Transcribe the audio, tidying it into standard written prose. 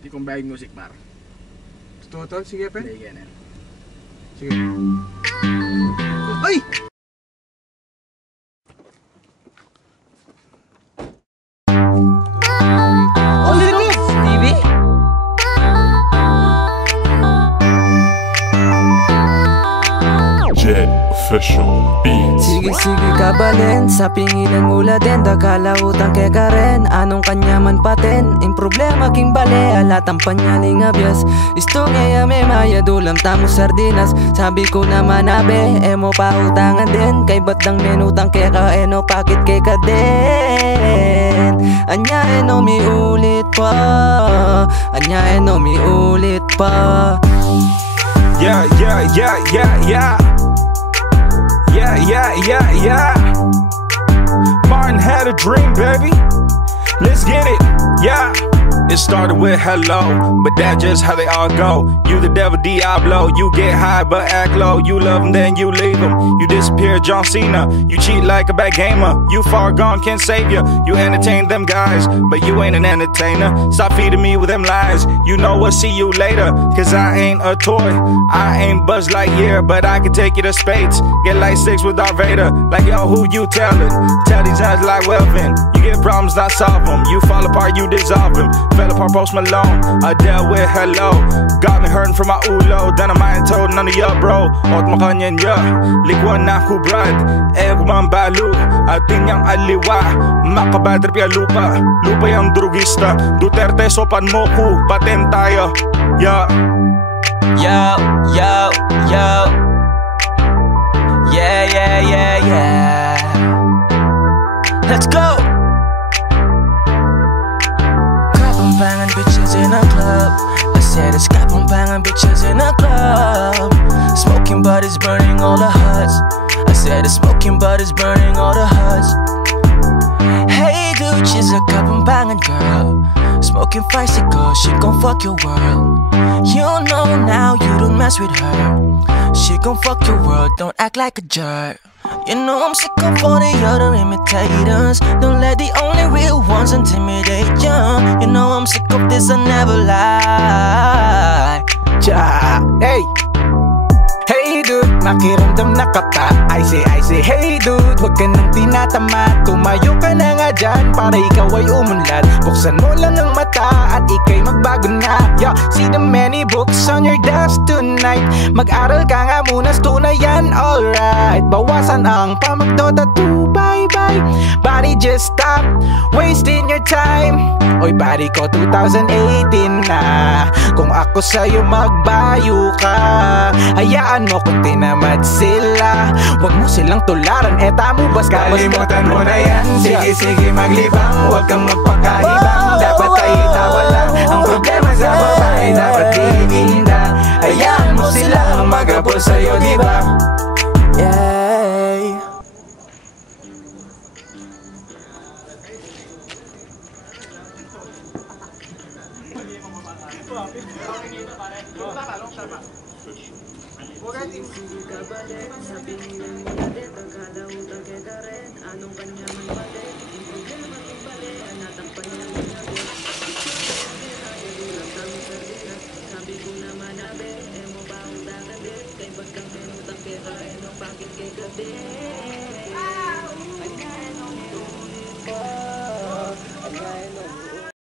Di kong bayang music par. Totoo tol? Sige pen. Play again. Sige. Ay! Oh, dito! TV? Jet Official Beats. Sige ka balin, sa pingilan mula din Dagala utang kay Karen, anong kanya man paten in problema king bale, alatang panyaling abyas isto ngaya may maya dulam tamo sardinas. Sabi ko naman abe, emo pa utangan din kay batang menutang kay ka eno pakit kay ka din. Anya eno mi ulit pa, anya eno mi ulit pa. Yeah, yeah, yeah, yeah, yeah. Yeah, yeah, yeah, yeah. Martin had a dream, baby. Let's get it, yeah. It started with hello, but that's just how they all go. You the devil Diablo, you get high but act low. You love them, then you leave them. You disappear, John Cena. You cheat like a bad gamer. You far gone, can't save you. You entertain them guys, but you ain't an entertainer. Stop feeding me with them lies. You know what, see you later. Cause I ain't a toy, I ain't Buzz Lightyear, but I can take you to space. Get like 6 with Darth Vader. Like yo, who you telling? Tell these guys like Welvin. You get problems, not solve them. You fall apart, you dissolve them. Fell apart, Post Malone. I dealt with hello. Got me hurting from my ulo. Dynamite told none of ya bro. Ot makanyan ya. Likwan na ko brad. Kumambalu. Atin yang aliwa. Makabatrip ya lupa. Lupa yang drugista. Duterte sopan mo ko. Paten tayo. Ya. Yo, yo, yo. Yeah, yeah, yeah, yeah. Let's go! Banging bitches in a club. I said it's got banging bitches in a club. Smoking but it's burning all the huts. I said it's smoking but it's burning all the huts. Hey dude, she's a banging girl. Smoking feisty girl, she gon' fuck your world. You know now you don't mess with her. She gon' fuck your world, don't act like a jerk. You know I'm sick of all the other imitators. Don't let the only real ones intimidate you. You know I'm sick of this, I never lie. Ja, hey. Hey dude, makiramdam na ka pa. I say, hey dude, huwag ka nang tinatama. Tumayo ka na nga dyan para ikaw ay umunlad. Buksan mo lang ang mata at ikay magbago na. Yeah, see the many books on your desk tonight. Mag-aral ka nga muna, tunay yan, alright. Bawasan ang pamagdota 2, bye-bye. Body, just stop wasting your time. Oy, body ko 2018 na. Kung ako sa'yo magbayo ka, hayaan mo kung tinamad sila. Huwag mo silang tularan, tamo basta. Kalimutan mo na yan, sige sige maglibang. Huwag kang magpakaibang, dapat ay tawa lang. Ang problema sa babae, dapat dininda. Hayaan mo silang magapol sa'yo, diba? Yeah. Anong kanya man pala, hindi problema kung bali, anatang panyalan.